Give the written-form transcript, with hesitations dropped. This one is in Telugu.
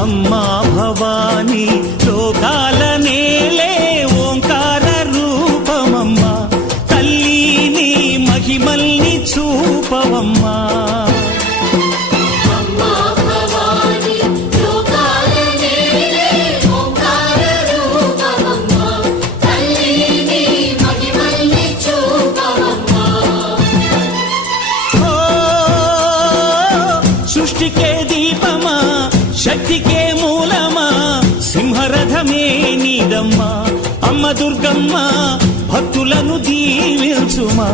అమ్మా భవానీ లోకాల నేలే ఓంకార రూపమమ్మా, తల్లి నీ మహిమల్ని చూపవమ్మా. సృష్టికే దీపమా, శక్తికే మూలమా, సింహరథమే నీదమ్మా. అమ్మ దుర్గమ్మ భక్తులను దీవించుమా.